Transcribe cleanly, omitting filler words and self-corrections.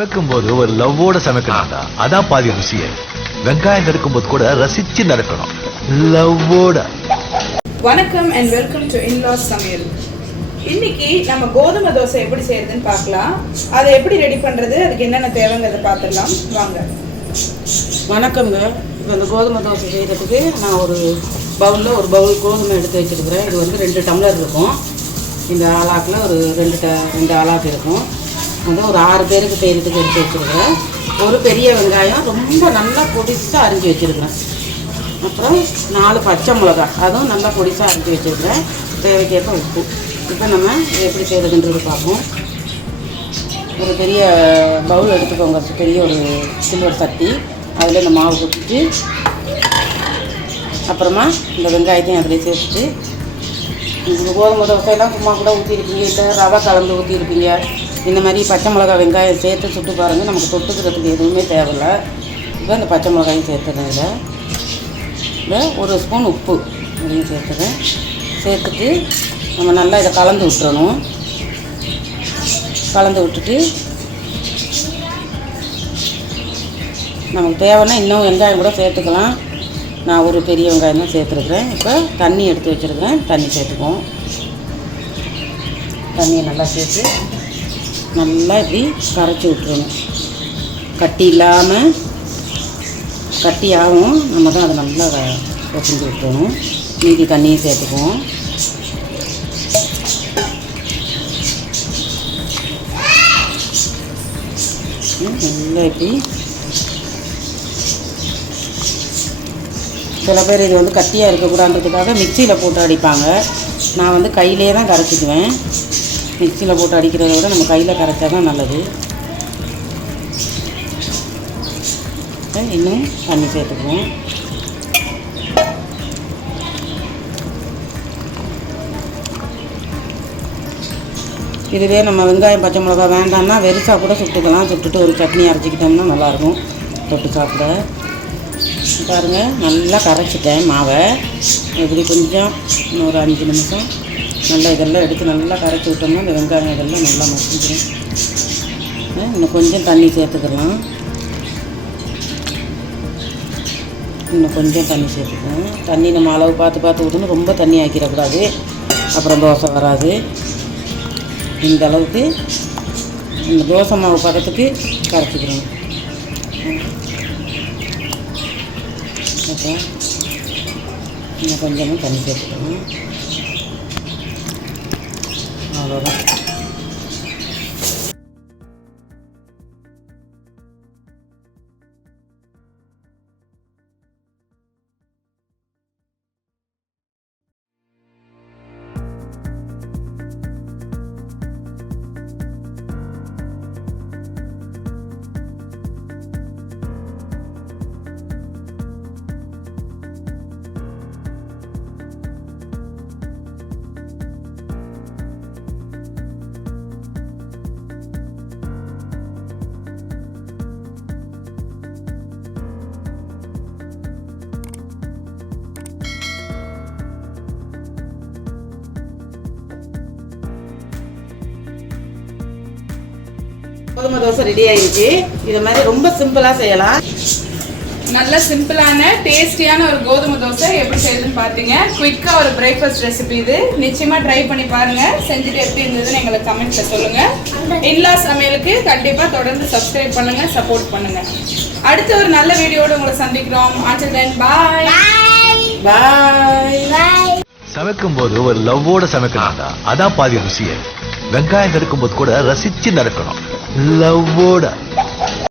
சமைக்கும் போது ஒரு லவ்வோட சமைக்கணும்டா. அதான் பாதி ருசியே. வெங்காயம் நறுக்கும் போது கூட ரசிச்சு நடக்கணும், லவ்வோட. வணக்கம் அண்ட் வெல்கம் டு இன்லாஸ் சமையல். இன்னைக்கு நம்ம கோதுமை தோசை எப்படி செய்யறதுன்னு பார்க்கலாம். அதை எப்படி ரெடி பண்றது, அதுக்கு என்னென்ன தேவைங்கிறத பார்த்துடலாம் வாங்க. வணக்கம்ங்க. இப்போ இந்த கோதுமை தோசை செய்கிறதுக்கு நான் ஒரு பவுல் கோதுமை எடுத்து வச்சுருக்கிறேன். இது வந்து 2 டம்ளர் இருக்கும். இந்த ஆளாக்கில் ஒரு 2 ஆளாக்கு இருக்கும். வந்து ஒரு 6 பேருக்கு செய்கிறதுக்கு எடுத்து வச்சுருக்கிறேன். ஒரு பெரிய வெங்காயம் ரொம்ப நல்லா பொடிசாக அரிஞ்சு வச்சுருக்கிறேன். அப்புறம் 4 பச்சை மிளகா, அதுவும் நல்லா பொடிசாக அரிஞ்சு வச்சுருக்கிறேன். தேவைக்கேற்ப உப்பு. இப்போ நம்ம எப்படி செய்கிறதுன்றது பார்ப்போம். ஒரு பெரிய பவுல் எடுத்துக்கோங்க, பெரிய ஒரு சில்வர் சட்டி. அதில் இந்த மாவு கொட்டிட்டு அப்புறமா இந்த வெங்காயத்தையும் அதில் சேர்த்துட்டு, இந்த கோதுமை தோசையெல்லாம் சும்மா கூட ஊற்றிருப்பீங்க, இல்லை ரவை கலந்து ஊற்றிருப்பீங்க. இந்த மாதிரி பச்சை மிளகா வெங்காயம் சேர்த்து சுட்டு பாருங்கள். நமக்கு தொட்டுக்கிறதுக்கு எதுவுமே தேவையில்லை. இப்போ இந்த பச்சை மிளகாயும் சேர்த்துறேன். இந்த 1 ஸ்பூன் உப்பு அதையும் சேர்த்துறேன். சேர்த்துட்டு நம்ம நல்லா இதை கலந்து விட்டுறணும். கலந்து விட்டுட்டு நமக்கு தேவைன்னா இன்னும் வெங்காயம் கூட சேர்த்துக்கலாம். நான் ஒரு பெரிய வெங்காயம் தான் சேர்த்துருக்குறேன். இப்போ தண்ணி எடுத்து வச்சுருக்கிறேன், தண்ணி சேர்த்துக்குவோம். தண்ணியை நல்லா சேர்த்து நல்லா இப்படி கரைச்சி விட்டுறணும். கட்டி இல்லாமல், கட்டி ஆகும், நம்ம தான் அதை நல்லா பிசைஞ்சு விட்டுறணும். மீதி தண்ணியை சேர்த்துக்குவோம். நல்லா இப்படி சில பேர் இது வந்து கட்டியாக இருக்கக்கூடாதுன்றதுக்காக மிக்சியில் போட்டு அடிப்பாங்க. நான் வந்து கையிலே தான் கரைச்சிக்குவேன். மிக்சியில் போட்டு அடிக்கிறத விட நம்ம கையில் கரைச்சா தான் நல்லது. இன்னும் தண்ணி சேர்த்துக்குவோம். இதுவே நம்ம வெங்காயம் பச்சை மிளகா வேண்டாம்னா வெறுசாக கூட சுட்டுக்கலாம். சுட்டுட்டு ஒரு சட்னி அரைச்சிக்கிட்டோம்னா நல்லாயிருக்கும் தொட்டு சாப்பிட. பாருங்கள், நல்லா கரைச்சிட்டேன் மாவை. இப்படி கொஞ்சம் ஒரு 5 நிமிஷம் நல்லா இதெல்லாம் எடுத்து நல்லா கரைச்சி விட்டோம்னா இந்த வெங்காயம் இதெல்லாம் நல்லா மசிஞ்சிடும். இன்னும் கொஞ்சம் தண்ணி சேர்த்துக்கலாம். இன்னும் கொஞ்சம் தண்ணி சேர்த்துக்கலாம். தண்ணி நம்ம அளவு பார்த்து விடணும். ரொம்ப தண்ணி ஆக்கிடக்கூடாது, அப்புறம் தோசை வராது. இந்த அளவுக்கு இந்த தோசை மாவு பதத்துக்கு கரைச்சிக்கிறோம். அப்புறம் இன்னும் கொஞ்சமாக தண்ணி சேர்த்துக்கணும். அவ்வளோதான். கோதுமை தோசை ரெடி ஆயிடுச்சு. இது மாதிரி ரொம்ப சிம்பிளாக செய்யலாம். நல்ல சிம்பிளான டேஸ்டியான ஒரு கோதுமை தோசை எப்படி செய்யுதுன்னு பார்த்தீங்க. குயிக்காக ஒரு பிரேக்ஃபாஸ்ட் ரெசிபி இது. நிச்சயமாக ட்ரை பண்ணி பாருங்கள். செஞ்சுட்டு எப்படி இருந்ததுன்னு எங்களுக்கு கமெண்ட்ஸில் சொல்லுங்கள். இன்லாஸ் சமையலுக்கு கண்டிப்பாக தொடர்ந்து சப்ஸ்கிரைப் பண்ணுங்கள், சப்போர்ட் பண்ணுங்கள். அடுத்த ஒரு நல்ல வீடியோடு உங்களை சந்திக்கிறோம். until then bye. பாய். சமைக்கும் போது ஒரு லவ்வோட சமைக்கணும்டா. அதான் பாதி ருசியே. வெங்காயம் நறுக்கும் போது கூட ரசிச்சு நடக்கணும், லவ்வோட.